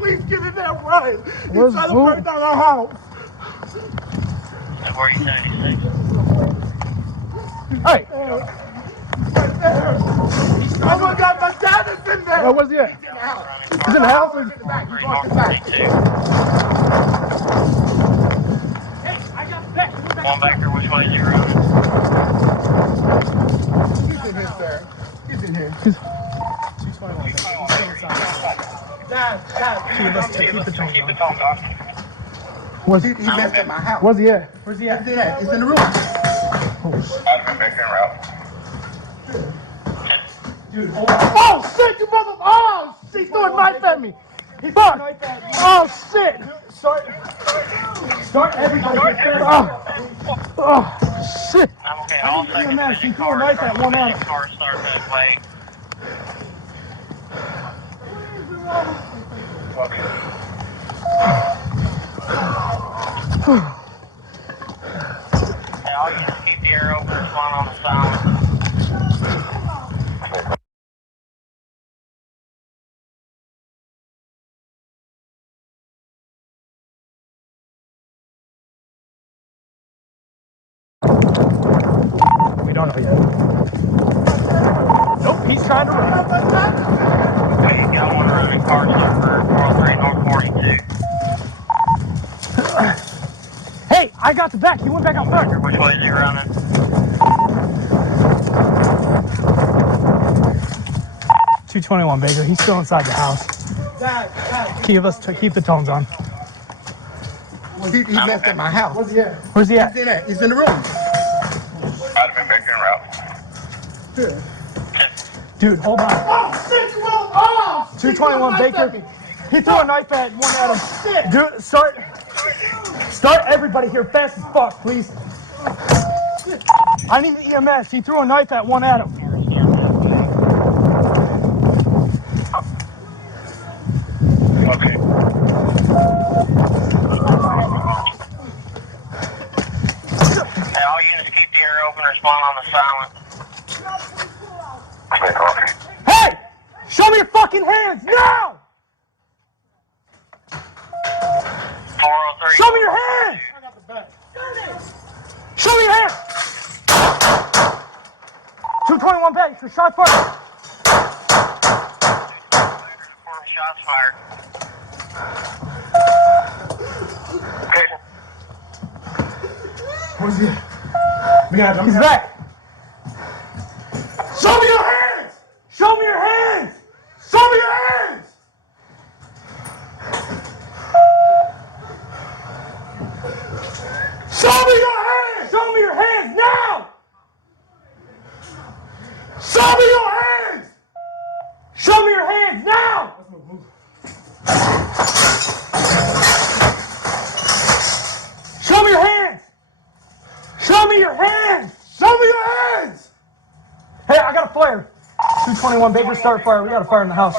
Please get in there right. He's trying to burn down our house. Where you 76? Hey. Right there. Oh my God, my dad is in there. Oh, where's he at? He's in the house. He's in the back. He's going to the back. Hey, I got the back. One back there, which way is you running? He's in here, sir. He's in here. Dad, Keep the phone on. Where's he messed up my house. Where's he at? Where's he at? He's in the room. I've been back in route. Dude, hold on. Oh shit, you mother! Oh shit, he threw a knife at me. Fuck! Oh shit! Start everybody. Oh shit! I'm okay. I'll take a She threw a knife at one out. car start that way. Hey, all you just keep the air open and spawn on the silent. We don't know yet. Nope, he's trying to run. Okay, you got one running car start for 403 North 42. Hey, I got the back. He went back out front. Which way is he running? $221, Baker. He's still inside the house. Keep the tones on. He messed up my house. Where's he at? Where's he at? He's in the room. I've been back in route. Dude, hold on. Oh, shit, you won't. Oh, 221, Baker. He threw a knife at one at him. Dude, start everybody here fast as fuck, please. I need the EMS. He threw a knife at one at him. Okay. Hey, all units keep the air open or spawn on the silent. Okay. Hey! Show me your fucking hands now! 403. Show me your hands! Show me your hands! 221 Baker. Shot fired. Shots fired. Okay. Where's he at? He's back. Show me your hands! Show me your hands! Show me your hands! Show me your hands! Show me your hands now! Show me your hands! Show me your hands now! Show me your hands! Show me your hands! Show me your hands! Hey, I got a flare. 221 Baker, start fire. We got a fire in the house.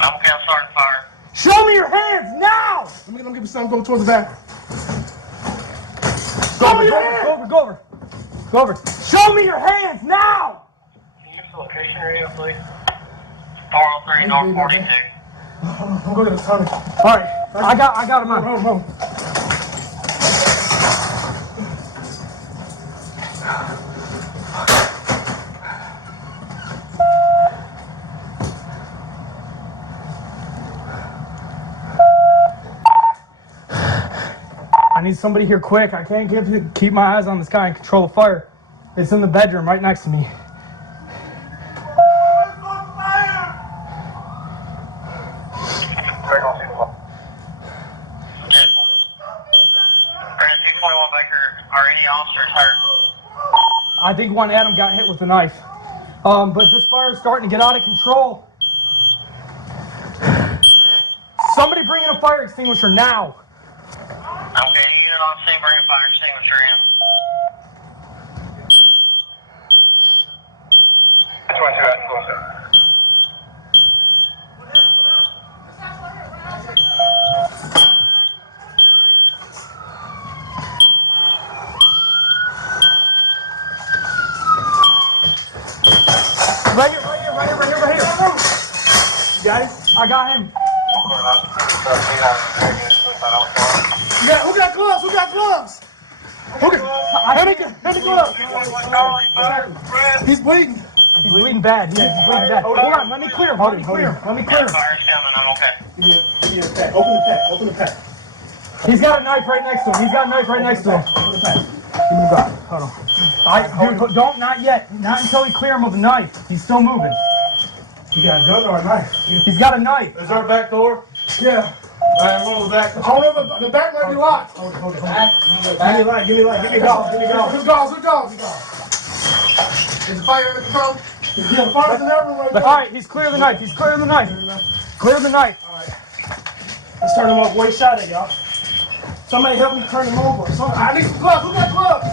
I'm okay, I'm starting fire. Show me your hands now! Let me give you something. Go towards the back. Go over. Show me your hands now! Can you use the location radio, please? 403 North 42. I'm going to the tunnel. All right, I got him on. No. I need somebody here quick. I can't keep my eyes on this guy and control the fire. It's in the bedroom right next to me. Grand 221 Baker, are any officers hurt? I think one Adam got hit with a knife. But this fire is starting to get out of control. Somebody bring in a fire extinguisher now. Okay, unit on scene, bring a fire extinguisher in. That's why I said that's closer. Right here. Got it? I got him. Who got gloves? Who got gloves? Hand me gloves. He's bleeding. He's bleeding bad. Yeah, he's bleeding bad. Hold on, let me clear him. Let me clear him. Let me clear him. Fire's coming, I'm okay. Give me a pack. Open the pack. Open the pack. He's got a knife right next to him. He's got a knife right next to him. Open the pack. Give me the gun. Hold on. Dude, don't, not yet. Not until we clear him with a knife. He's still moving. You got a gun or a knife? He's got a knife. Is there a back door? Yeah. Alright, one of the back. Hold on, the back might be locked. Hold it. Give me light, give me light, give me golf, give me golf. Who's golf? Is the fire under control? Yeah, fire's in everyone right there. Alright, he's clear the knife. He's clear the knife. Clear the knife. Let's turn him off. Wait, shot at y'all. Somebody help me turn him over. I need some gloves. Who got gloves?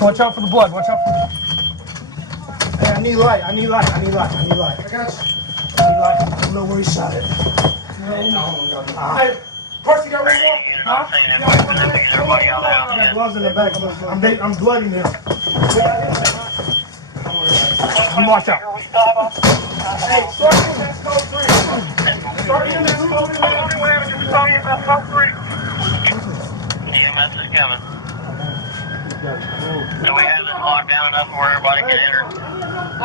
Watch out for the blood. Watch out for the... Hey, I need light. I got you. I need light. I don't know where he shot it. Hey, Percy got one more? Huh? Everybody out I got there. gloves in the back. I'm bloody now. Watch out. Hey, start in that code 3. Start in that code 3. EMS is coming. Do we have this locked down enough where everybody can enter?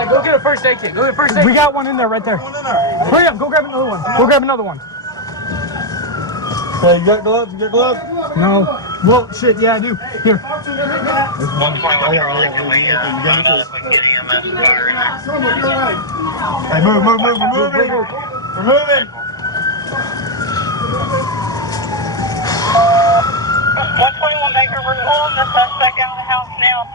Go get a first aid kit. Go get a first aid kit. We got one in there right there. Hurry up. Go grab another one. Go grab another one. Hey, you got gloves? No. Well, shit. Yeah, I do. Here. 121, Charlie, can we find out if we can get EMS and fire in there? Hey, move. We're moving. 121 Baker, we're pulling the suspect out of the house now.